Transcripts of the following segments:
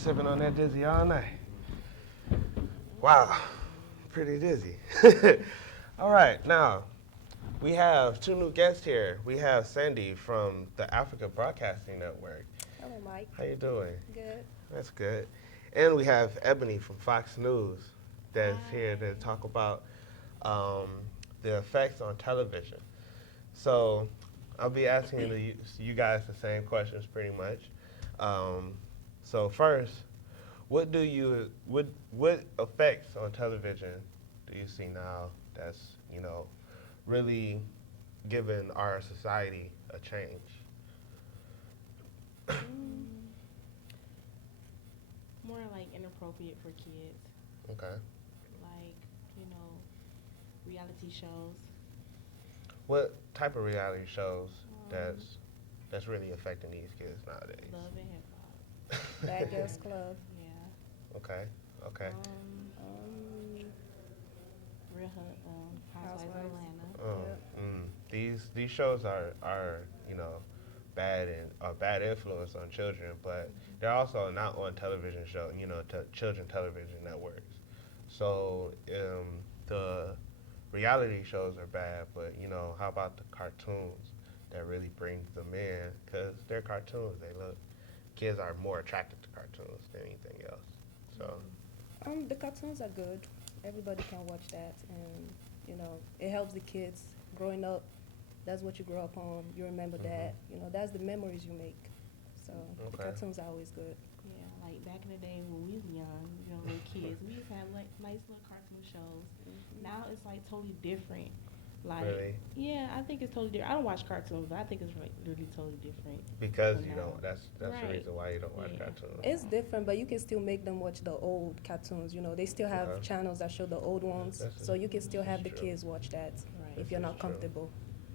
sipping on that dizzy all night. Wow, pretty dizzy. All right, now we have two new guests here. We have Sandy from the Africa Broadcasting Network. Hello, Mike. How you doing? Good. That's good. And we have Ebony from Fox News that's here to Hi. talk about um, the effects on television. So I'll be asking you guys the same questions pretty much. Um, so first, what effects on television do you see now that's really giving our society a change? Mm, Mm, More like inappropriate for kids, Okay. like you know, reality shows. What type of reality shows Um, that's really affecting these kids nowadays? Love and hip hop. Bad Girls And Club. yeah, Okay. Okay. um, Um, Housewives of Housewives. Atlanta. Yep. These shows are bad and are bad influence on children, but they're also not on television show children television networks. So the reality shows are bad, but how about the cartoons that really bring them in? Because they're cartoons. They look kids are more attracted to cartoons than anything else. So The cartoons are good. Everybody can watch that, and it helps the kids growing up. That's what you grow up on. You remember that. That's the memories you make. So the okay, cartoons are always good. Yeah, like back in the day when we was young, little kids, we used to have like nice little cartoon shows. Now it's like totally different. Like, really, yeah, I think it's totally different. I don't watch cartoons, but I think it's like really totally different because from you now. don't. That's the Right. reason why you don't watch Yeah. cartoons. It's different, but you can still make them watch the old cartoons. They still have Okay. channels that show the old ones, That's so you can still this have is the true. kids watch that Right. if This you're is not true. comfortable.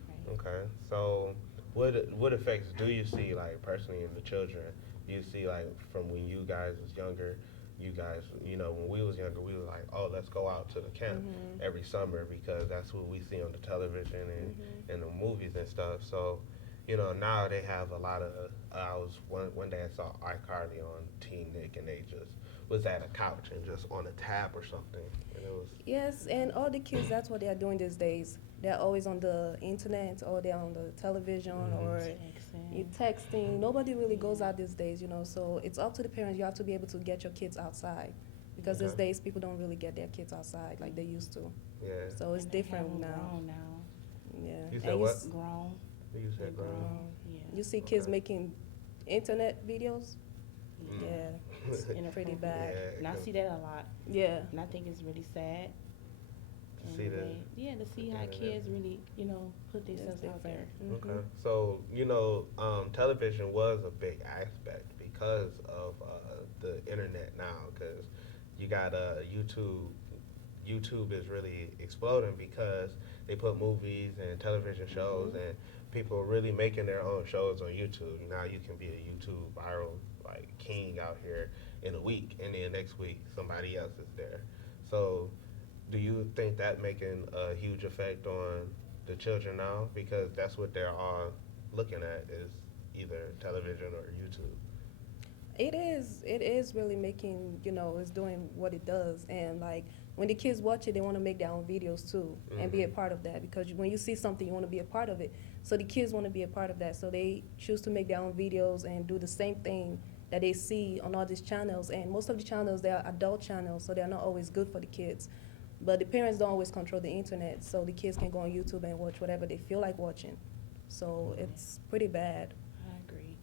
Right. Okay. So, what effects do you see like personally in the children? Do you see like from when you guys was younger? You guys, when we was younger, we was like, oh, let's go out to the camp Mhm. every summer because that's what we see on the television Mhm. and the movies and stuff. So, now they have a lot of. I was one day I saw iCarly on Teen Nick and they just was at a couch and just on a tab or something, and it was. Yes, and all the kids, that's what they are doing these days. They're always on the internet or they're on the television or you Texting. texting. Nobody really goes Yeah. out these days. So it's up to the parents. You have to be able to get your kids outside because these Okay. days people don't really get their kids outside like they used to. Yeah. So it's And they have different them now. grown now. Yeah, You said and what? Grown. You They're said grown. grown. Yeah. you see kids Okay. making internet videos. Yeah. Yeah, It's it's pretty inappropriate. bad. Yeah, And I 'cause see that a lot. Yeah. And I think it's really sad. to In see a the way. Yeah, to see how internet. kids really, put It's themselves out there. different. Okay. So, television was a big aspect because of the internet now, because you got YouTube. YouTube is really exploding because they put movies and television shows, Mhm. and people are really making their own shows on YouTube. Now you can be a YouTube viral like king out here in a week, and then next week somebody else is there. So, do you think that making a huge effect on the children now because that's what they're all looking at is either television or YouTube. It is. It is really making, it's doing what it does. And like when the kids watch it, they want to make their own videos too and be a Hmm. part of that because when you see something, you want to be a part of it. So the kids want to be a part of that. So they choose to make their own videos and do the same thing that they see on all these channels. And most of the channels, they are adult channels, so they're not always good for the kids. But the parents don't always control the internet, so the kids can go on YouTube and watch whatever they feel like watching. So it's pretty bad. I agree.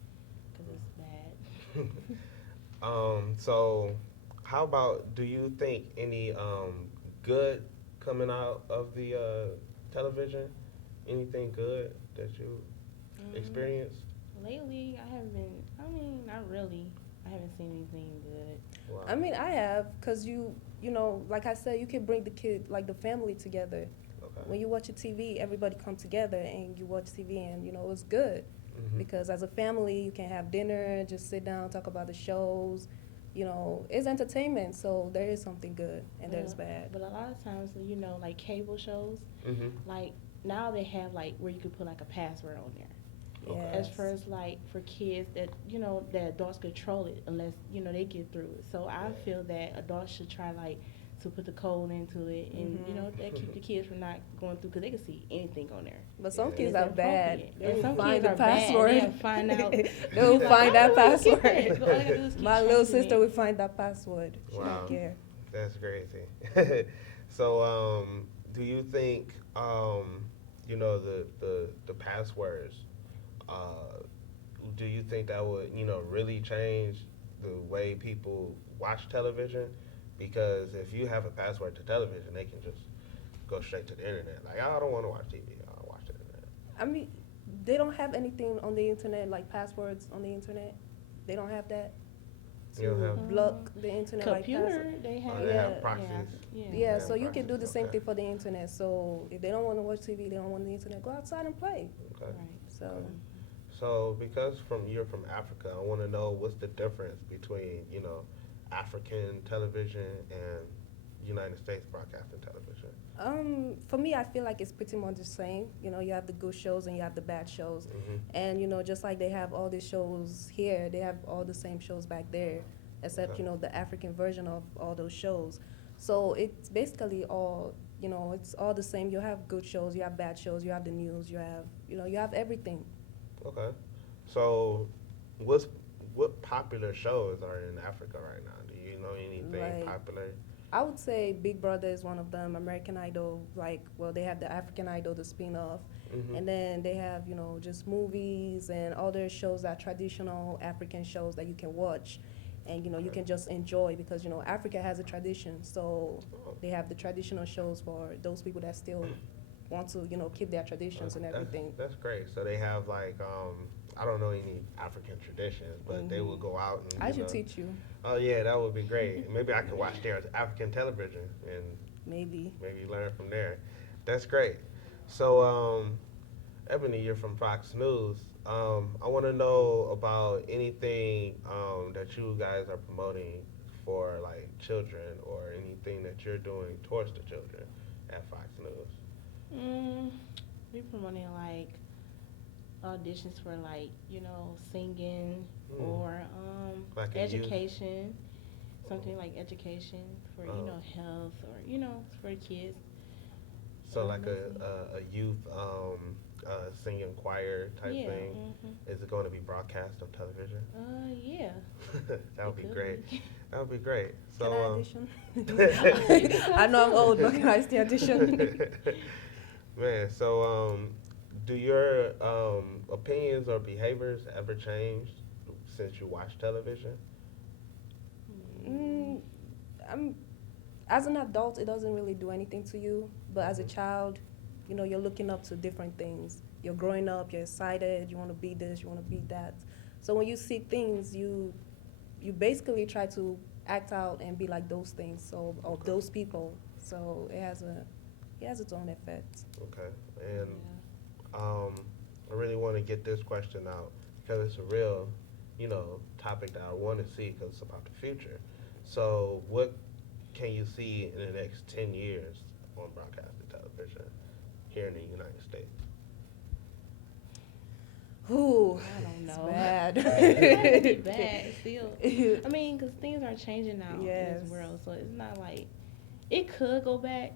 Because it's bad. So how about do you think any good coming out of the television? Anything good that you Um, experienced? Lately, I haven't been, not really. I haven't seen anything good. Wow. I mean, I have, cause like I said, you can bring the kid, like the family together. Okay. When you watch a TV, everybody come together and you watch TV, and it's good, Hmm. because as a family, you can have dinner, just sit down, talk about the shows. It's entertainment, so there is something good and there's bad. But a lot of times, like cable shows, Hmm. like now they have like where you could put like a password on there. Okay. as Yes. far as like for kids that that adults control it unless they get through it. So I feel that adults should try like to put the code into it, and that keep the kids from not going through because they can see anything on there. But some Yeah. kids It's are bad. inappropriate. They And will some find kids the are bad, and password. they'll find out. They will Like, find that "Oh, you get password. that." But all you gotta do is keep My little changing sister it. will find that password. She Wow. don't care. That's crazy. So, do you think, the passwords, uh, do you think that would, really change the way people watch television? Because if you have a password to television, they can just go straight to the internet. Like, "Oh, I don't want to watch TV. I'll watch the internet." I mean, they don't have anything on the internet like passwords on the internet. They don't have that You don't to have- block the internet like Computer, password. they have. Oh, they have Yeah. proxies. Yeah. Yeah, Yeah, so you can do the proxies, same okay. thing for the internet. So if they don't want to watch TV, they don't want the internet, go outside and play. Okay. Right. So So, because you're from Africa, I want to know what's the difference between, African television and United States broadcasting television. for me, I feel like it's pretty much the same. You have the good shows and you have the bad shows. Mm-hmm. And just like they have all these shows here, they have all the same shows back there, except Okay. the African version of all those shows. So it's basically all it's all the same. You have good shows, you have bad shows, you have the news, you have everything. Okay. So, what popular shows are in Africa right now? Do you know anything Like- popular? I would say Big Brother is one of them. American Idol, they have the African Idol, the spin-off, Mm-hmm. and then they have just movies and other shows that are traditional African shows that you can watch, and you can just enjoy because Africa has a tradition, so they have the traditional shows for those people that still want to keep their traditions and everything. That's great. So they have like I don't know any African traditions, but they will go out and I should teach you, Oh yeah, that would be great. Maybe I can watch their African television and maybe. maybe learn from there. That's great. So, Ebony, you're from Fox News. I want to know about anything that you guys are promoting for like children, or anything that you're doing towards the children at Fox News. We promoting like auditions for like singing Mm. or Like a youth- education, something like education for Oh. health or for the kids. So like a youth singing choir type Yeah. thing. Is it going to be broadcast on television? Yeah. That would be It could great. be. That would be great. So, Can I audition? I know I'm old, but can I still audition? Man, so do your opinions or behaviors ever change since you watch television? As an adult, it doesn't really do anything to you, but as a child, you're looking up to different things. You're growing up, you're excited, you want to be this, you want to be that. So when you see things, you basically try to act out and be like those things, or those people. So it has its own effect. Okay, and I really want to get this question out because it's a real, topic that I want to see because it's about the future. So, what can you see in the next 10 years on broadcasting television here in the United States? Ooh, I don't it's know. bad. It might be bad still. I mean, because things are changing now in Yes. this world, so it's not like it could go back.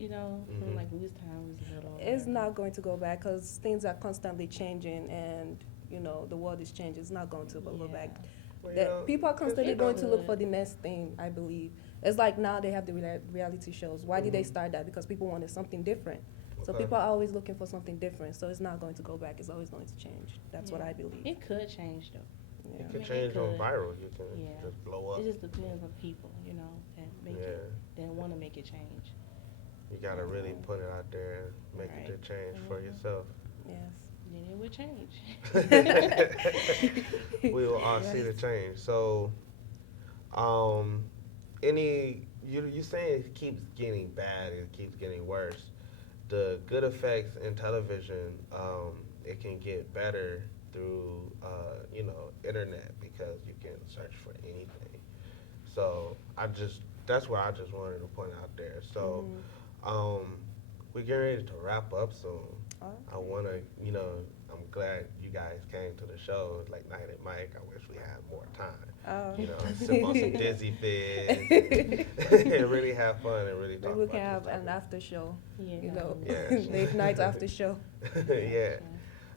Mhm. From like we was time was little. It's not going to go back because things are constantly changing, and the world is changing. It's not going to go Yeah. back. Well, That people are constantly it going to look could. for the next thing, I believe. It's like now they have the reality shows. Why did they Mhm. start that? Because people wanted something different. So Okay. people are always looking for something different. So it's not going to go back. It's always going to change. That's what Yeah. I believe. It could change though. Yeah. It I could mean, it change on could. viral. You can Yeah. just blow up. It just depends on people, that make it, that want to make it change. You gotta really put it out there and make Right. it a change for Mhm. yourself. Yes. Then it would change. We will all see the change. So, you saying it keeps getting bad, it keeps getting worse. The good effects in television, it can get better through, internet because you can search for anything. So that's what I just wanted to point out there. So, Mhm. we're getting ready to wrap up soon. Oh, I want to, I'm glad you guys came to the show. Like Night at Mike, I wish we had more time. Oh. You know, sip on some Dizzy Fizz and really have fun and really talk Maybe we about can have this an topic. after show. Yeah, You know, Yeah. late night after show. Yeah.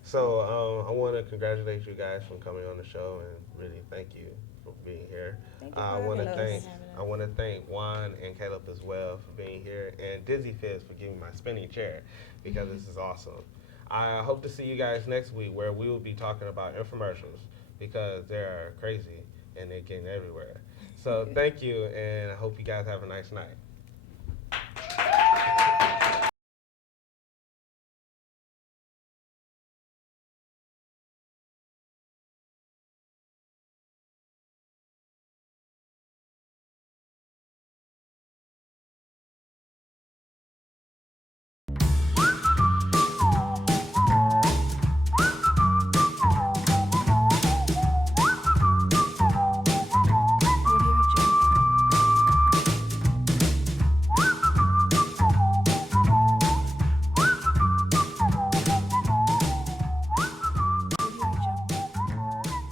So I want to congratulate you guys for coming on the show and really thank you for being here. Thank you I for want to having us. thank I want to thank Juan and Caleb as well for being here, and Dizzy Fizz for giving me my spinning chair because this is awesome. I hope to see you guys next week where we will be talking about infomercials because they're crazy and they're getting everywhere. So thank you, and I hope you guys have a nice night.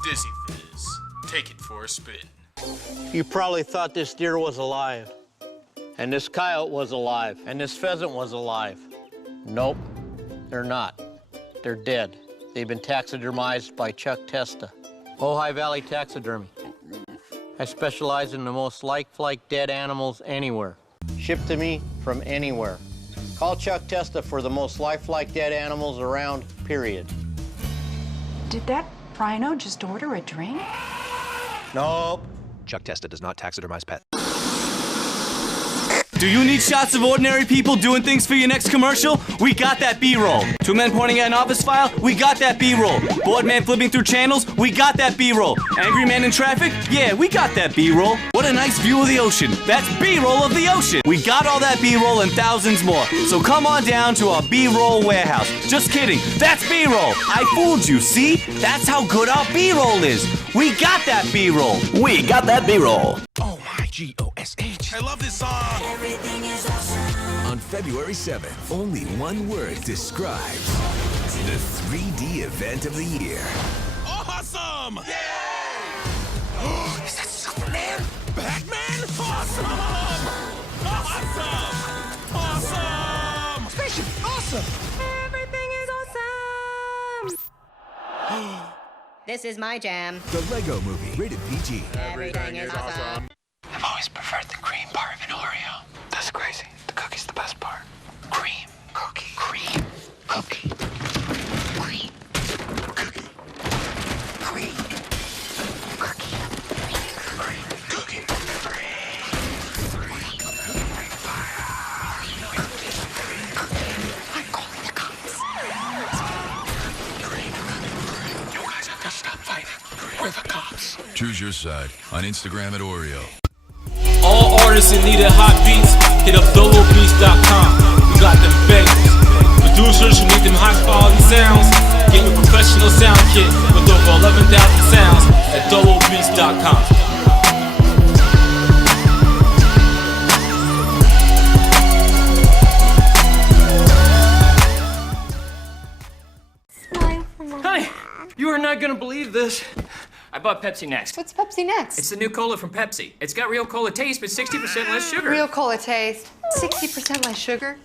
Dizzy Fizz. Take it for a spin. You probably thought this deer was alive, and this coyote was alive, and this pheasant was alive. Nope, they're not. They're dead. They've been taxidermized by Chuck Testa. Ojai Valley Taxidermy. I specialize in the most lifelike dead animals anywhere. Shipped to me from anywhere. Call Chuck Testa for the most lifelike dead animals around, period. Did that rhino just order a drink? Nope. Chuck Testa does not taxidermize pets. Do you need shots of ordinary people doing things for your next commercial? We got that B-roll. Two men pointing at an office file? We got that B-roll. Bored man flipping through channels? We got that B-roll. Angry man in traffic? Yeah, we got that B-roll. What a nice view of the ocean. That's B-roll of the ocean. We got all that B-roll and thousands more. So come on down to our B-roll warehouse. Just kidding. That's B-roll. I fooled you, see? That's how good our B-roll is. We got that B-roll. We got that B-roll. Oh my G-O-S-H. I love this song. Everything is awesome. On February 7th, only one word describes the 3D event of the year. Awesome! Yay! Is that Superman? Batman? Awesome! Awesome! Awesome! Spaceship! Awesome! Everything is awesome. This is my jam. The Lego Movie, rated PG. Everything is awesome. I've always preferred the cream part of an Oreo. That's crazy. The cookie's the best part. Cream. Cookie. Cream. Cookie. Cream. Cookie. Cream. Cookie. Cream. Cookie. I'm calling the cops. You guys have to stop fighting. We're the cops. Choose your side on Instagram at Oreo. All artists in need of hot beats, hit up dolobeats.com. We got them bangers. Producers who need them high quality sounds, get your professional sound kit with over 11,000 sounds at dolobeats.com. Honey, you are not gonna believe this. I bought Pepsi Next. What's Pepsi Next? It's the new cola from Pepsi. It's got real cola taste, but 60% less sugar. Real cola taste. 60% less sugar.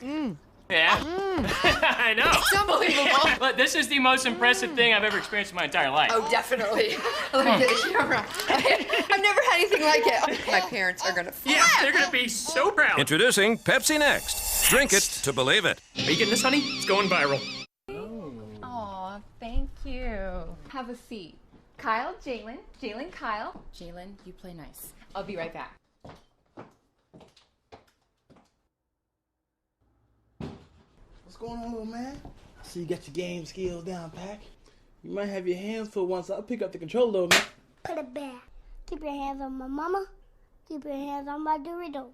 Yeah. I know. It's unbelievable. But this is the most impressive thing I've ever experienced in my entire life. Oh, definitely. Let me get a camera. I've never had anything like it. My parents are gonna flip. Yeah, they're gonna be so proud. Introducing Pepsi Next. Drink it to believe it. Are you getting this, honey? It's going viral. Aw, thank you. Have a seat. Kyle, Jalen. Jalen, Kyle. Jalen, you play nice. I'll be right back. What's going on, little man? So you got your game skills down, Pack. You might have your hands full once I pick up the controller, little man. Put it back. Keep your hands on my mama. Keep your hands on my Doritos.